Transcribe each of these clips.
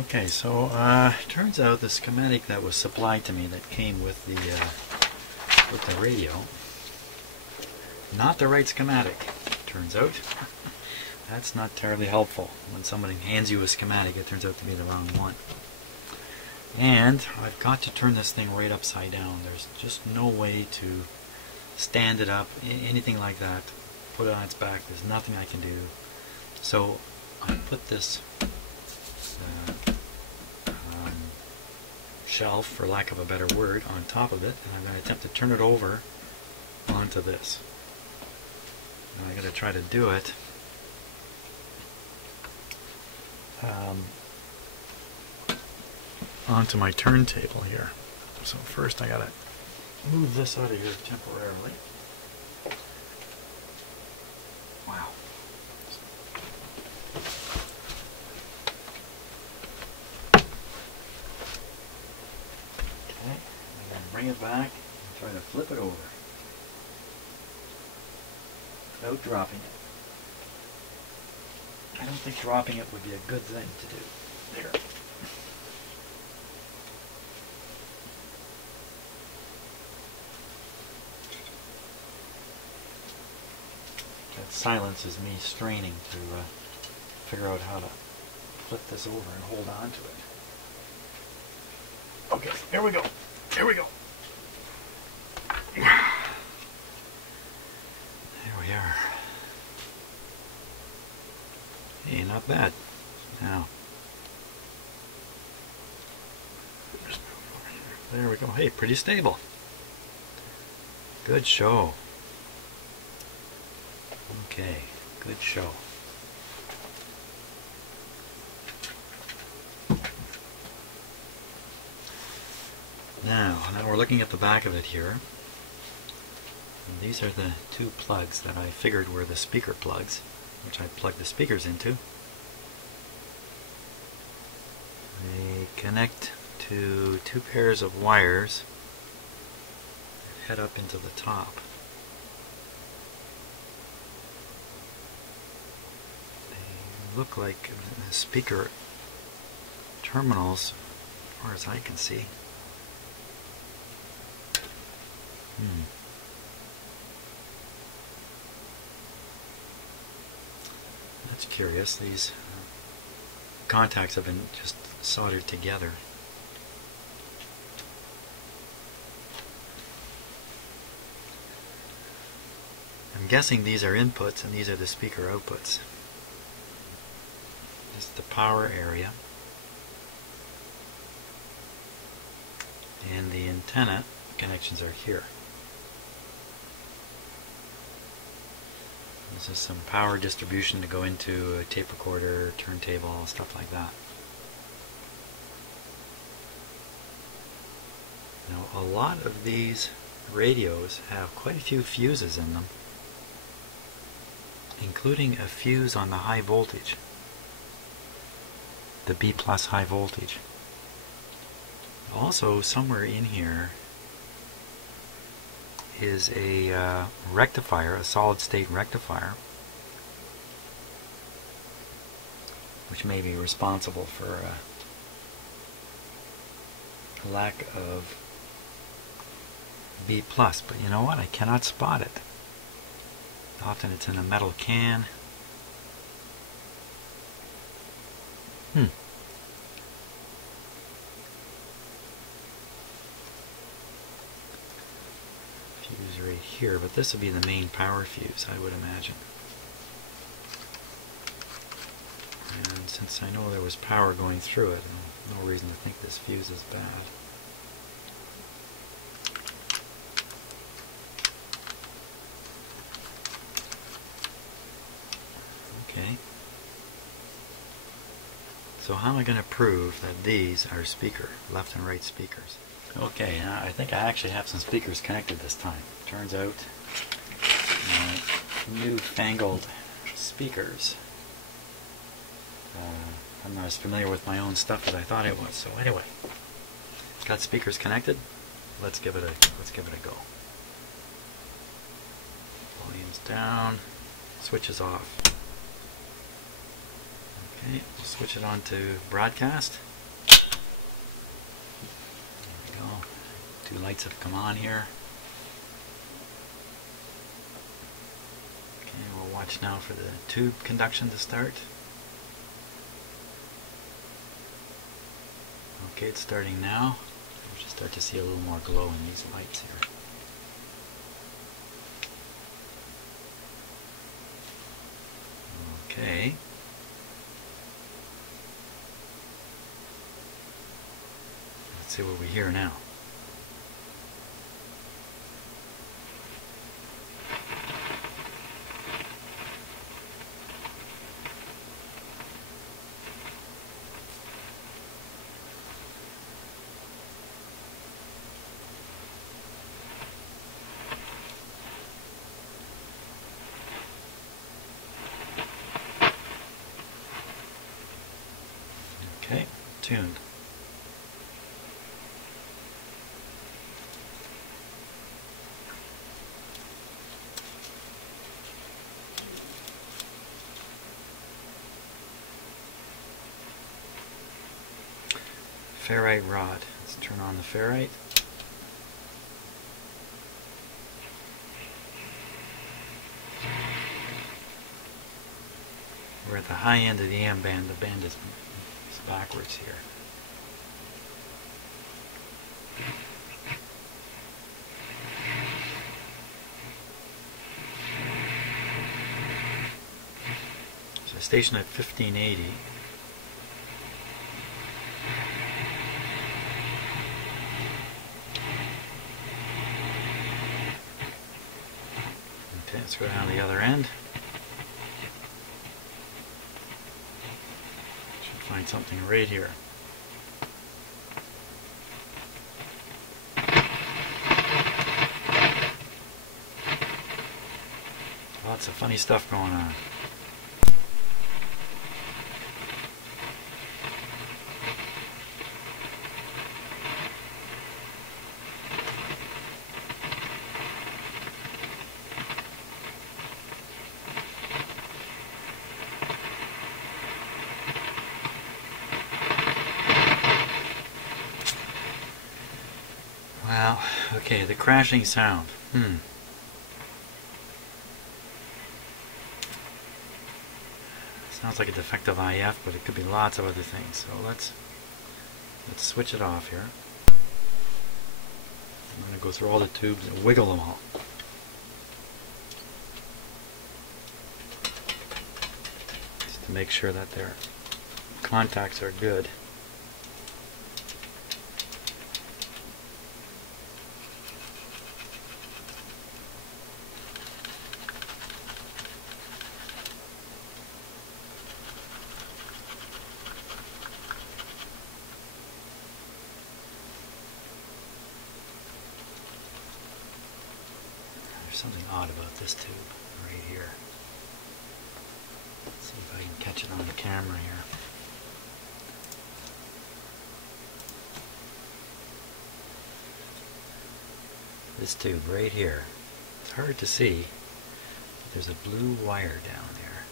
Okay, so turns out the schematic that was supplied to me that came with the radio, not the right schematic. Turns out that's not terribly helpful. When somebody hands you a schematic, it turns out to be the wrong one. And I've got to turn this thing right upside down. There's just no way to stand it up, anything like that. Put it on its back. There's nothing I can do. So I put this shelf, for lack of a better word, on top of it, and I'm going to attempt to turn it over onto this. Now I'm going to try to do it onto my turntable here. So first I got to move this out of here temporarily. Wow. Okay, I'm going to bring it back and try to flip it over without dropping it. I don't think dropping it would be a good thing to do. There. That silence is me straining to figure out how to flip this over and hold on to it. Okay, here we go. Here we go. There we are. Hey, not bad. Now, there we go. Hey, pretty stable. Good show. Okay, good show. Now we're looking at the back of it here. And these are the two plugs that I figured were the speaker plugs, which I plugged the speakers into. They connect to two pairs of wires that head up into the top. They look like speaker terminals, as far as I can see. That's curious. These contacts have been just soldered together. I'm guessing these are inputs and these are the speaker outputs. This is the power area. And the antenna connections are here. This is some power distribution to go into a tape recorder, turntable, stuff like that. Now, a lot of these radios have quite a few fuses in them, including a fuse on the high voltage, the B+ high voltage. Also, somewhere in here is a rectifier, a solid state rectifier, which may be responsible for a lack of B+, but you know what, I cannot spot it. Often it's in a metal can. Fuse right here, but this would be the main power fuse, I would imagine. And since I know there was power going through it, no reason to think this fuse is bad. Okay. So how am I going to prove that these are left and right speakers? Okay, I think I actually have some speakers connected this time. Turns out my newfangled speakers. I'm not as familiar with my own stuff as I thought I was. So anyway, got speakers connected. Let's give it a go. Volume's down, switch is off. Okay, switch it on to broadcast. There we go. Two lights have come on here. Okay, we'll watch now for the tube conduction to start. Okay, it's starting now. We should start to see a little more glow in these lights here. Okay. Let's see what we hear now. Okay, tuned. Ferrite rod. Let's turn on the ferrite. We're at the high end of the M band. The band is backwards here. So station at 1580. Okay, let's go down the other end. Should find something right here. Lots of funny stuff going on. Well, okay, the crashing sound. Sounds like a defective IF, but it could be lots of other things. So let's switch it off here. I'm going to go through all the tubes and wiggle them all. Just to make sure that their contacts are good. There's something odd about this tube right here. Let's see if I can catch it on the camera here. This tube right here. It's hard to see, but there's a blue wire down there.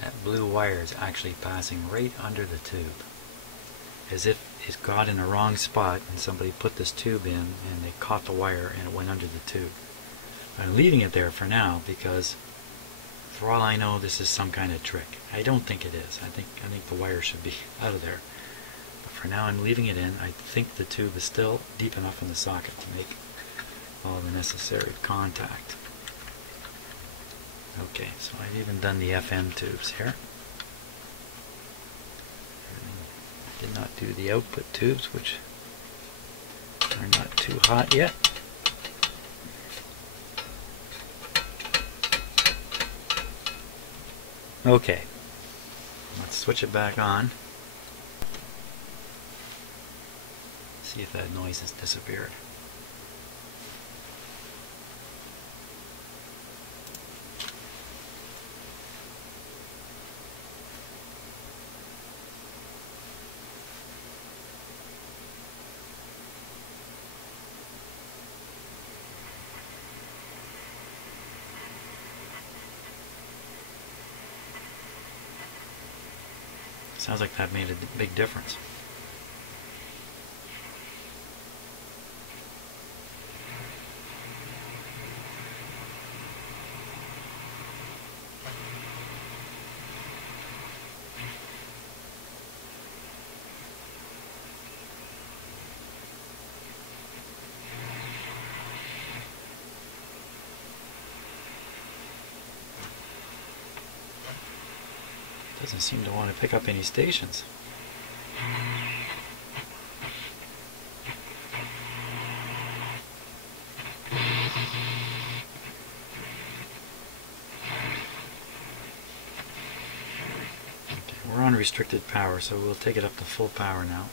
That blue wire is actually passing right under the tube, as if it's got in the wrong spot and somebody put this tube in and they caught the wire and it went under the tube. I'm leaving it there for now because for all I know this is some kind of trick. I don't think it is. I think the wire should be out of there. But for now I'm leaving it in. I think the tube is still deep enough in the socket to make all the necessary contact. Okay, so I've even done the FM tubes here. I did not do the output tubes, which are not too hot yet. Okay, let's switch it back on. See if that noise has disappeared. Sounds like that made a big difference. Doesn't seem to want to pick up any stations. Okay, we're on restricted power, so we'll take it up to full power now.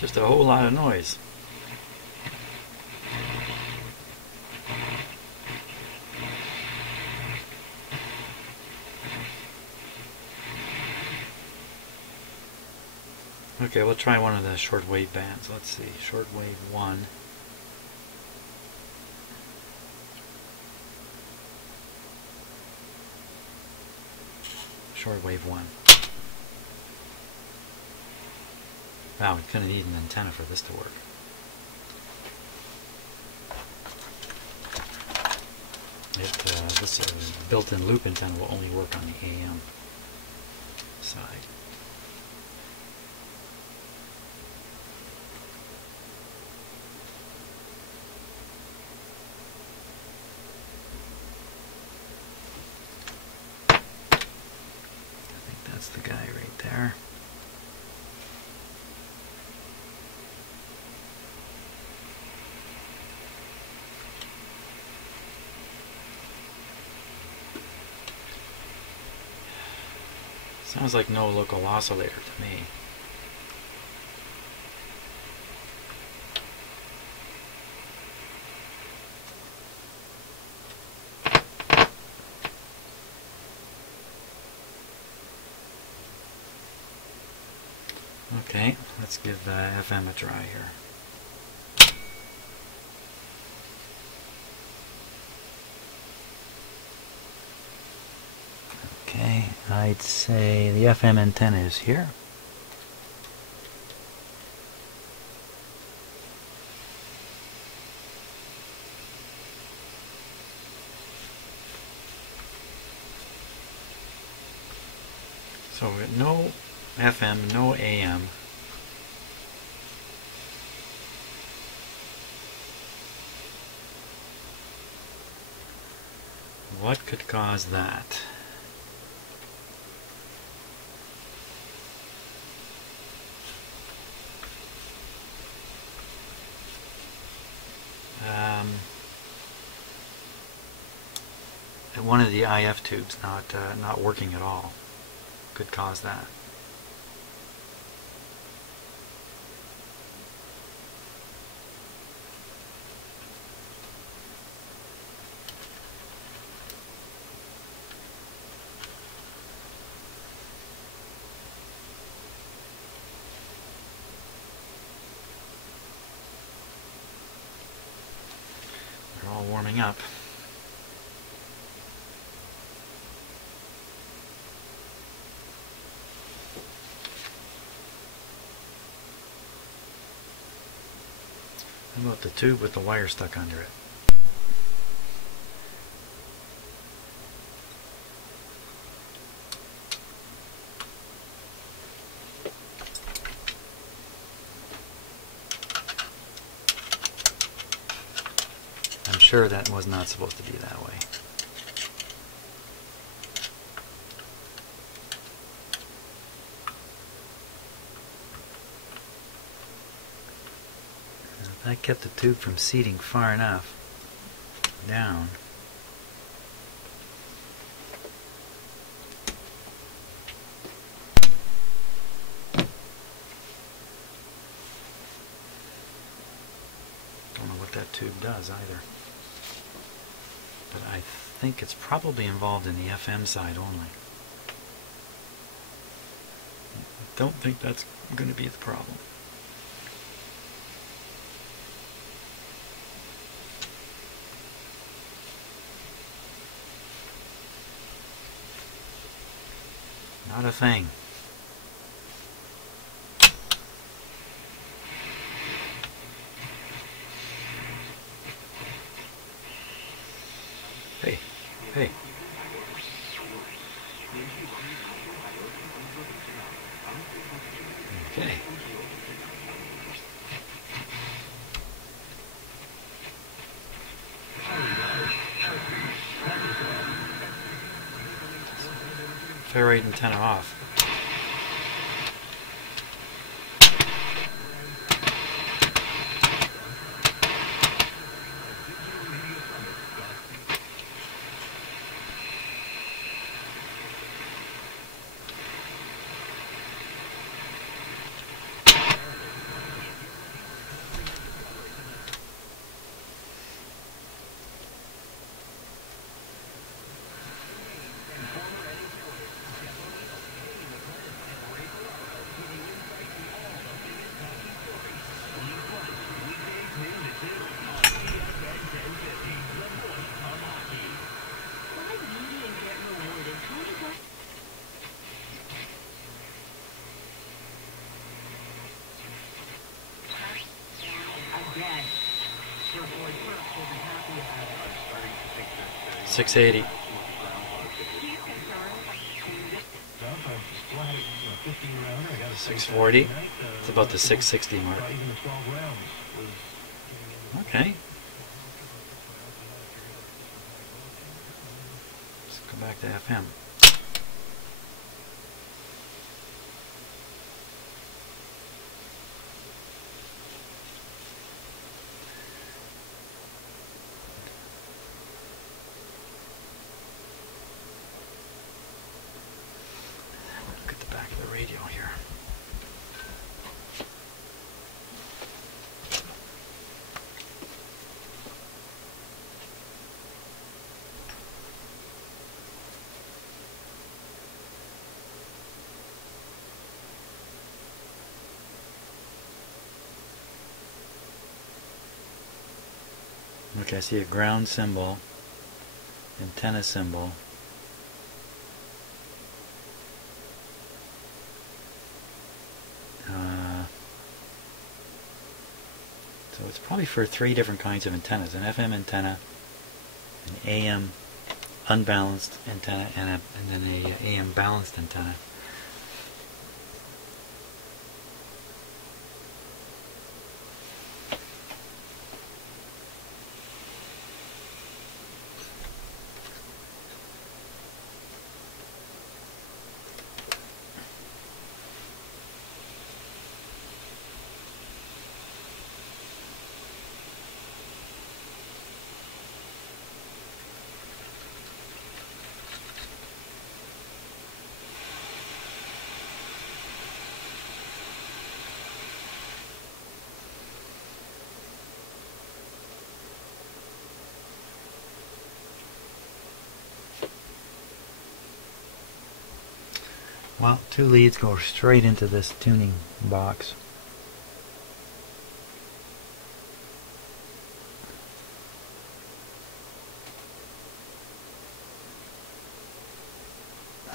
Just a whole lot of noise. Okay, we'll try one of the shortwave bands. Let's see, shortwave 1. Shortwave 1. Wow, we're going to need an antenna for this to work. This built-in loop antenna will only work on the AM side. I think that's the guy right there. Sounds like no local oscillator to me. Okay, let's give FM a try here. Okay, I'd say the FM antenna is here. So no FM, no AM. What could cause that? One of the IF tubes not working at all could cause that. They're all warming up. How about the tube with the wire stuck under it? I'm sure that was not supposed to be that way. that kept the tube from seating far enough down. Don't know what that tube does either. But I think it's probably involved in the FM side only. I don't think that's going to be the problem. Not a thing. Hey, hey. Okay. Ferrite antenna off. Again, 680. $640. It's about the 660 mark. Okay. Let's go back to FM. Look at the back of the radio here. Okay, I see a ground symbol, antenna symbol. So it's probably for 3 different kinds of antennas: an FM antenna, an AM unbalanced antenna, and then a AM balanced antenna. Well, 2 leads go straight into this tuning box.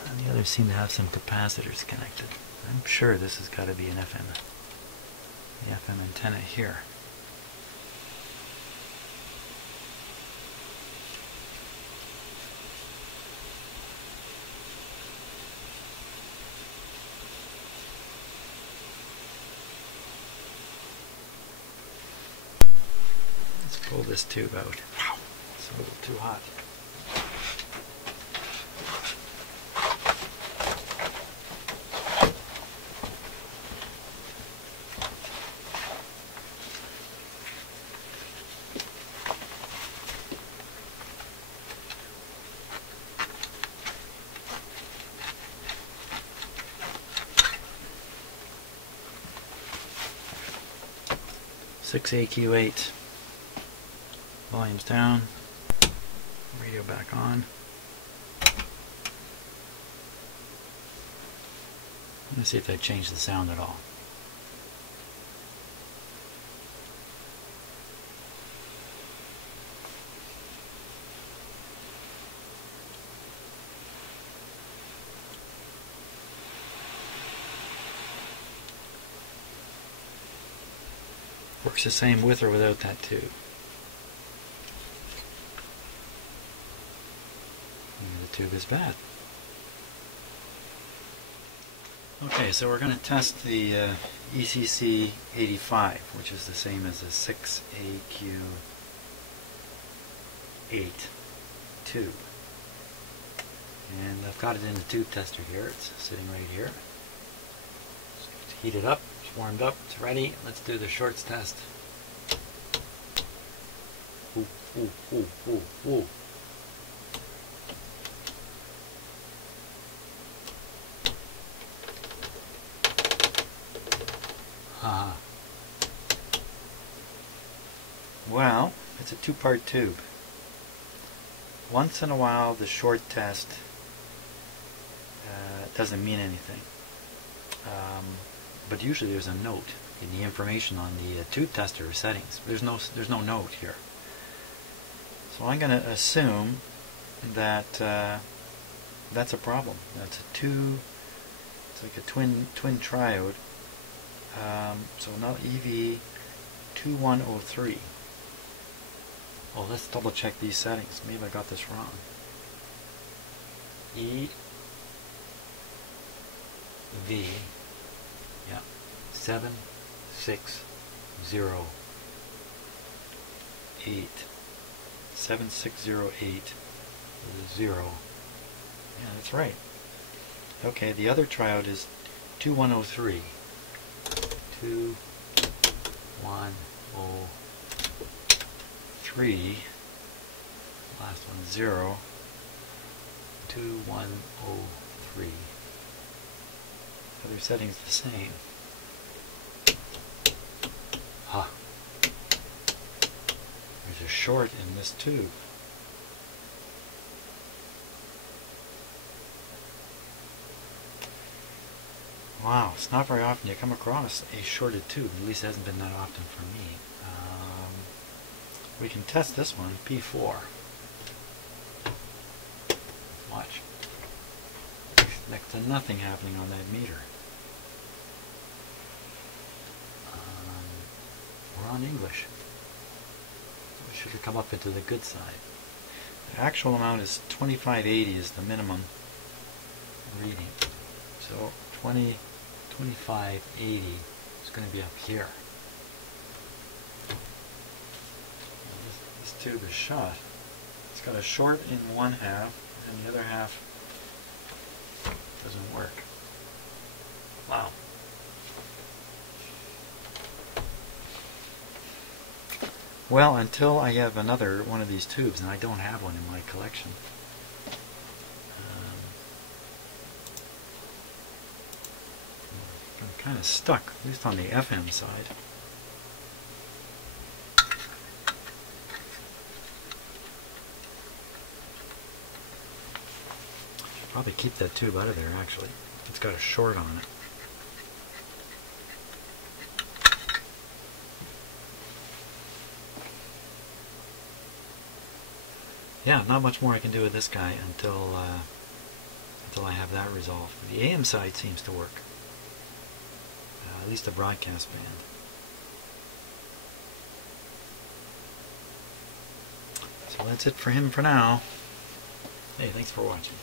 And the others seem to have some capacitors connected. I'm sure this has got to be an FM. The FM antenna here. Pull this tube out. Wow, it's a little too hot. 6AQ8. Volume's down. Radio back on. Let's see if that changed the sound at all. Works the same with or without that tube. And the tube is bad. Okay, so we're going to test the ECC 85, which is the same as a 6AQ8 tube. And I've got it in the tube tester here. It's sitting right here. Just heat it up. It's warmed up. It's ready. Let's do the shorts test. Ooh, ooh, ooh, ooh, ooh. Well, it's a two-part tube. Once in a while the short test doesn't mean anything. But usually there's a note in the information on the tube tester settings. There's no note here. So I'm going to assume that that's a problem. That's a it's like a twin triode. So now EV2103. Oh, let's double check these settings. Maybe I got this wrong. EV, yeah, 7608. 76080. Yeah, that's right. Okay, the other triode is 2103. 2103. Last one 0. 2103. Other settings the same. Huh. There's a short in this tube. Wow, it's not very often you come across a shorted tube. At least it hasn't been that often for me. We can test this one, P4. Watch. Next to nothing happening on that meter. We're on English. We should have come up into the good side. The actual amount is 2580 is the minimum reading. So 2580 is going to be up here. This tube is shot. It's got a short in one half and the other half doesn't work. Wow. Well, until I have another one of these tubes, and I don't have one in my collection. I'm kind of stuck, at least on the FM side. Should probably keep that tube out of there, actually. It's got a short on it. Yeah, not much more I can do with this guy until I have that resolved. The AM side seems to work, at least the broadcast band. So that's it for him for now. Hey, thanks for watching.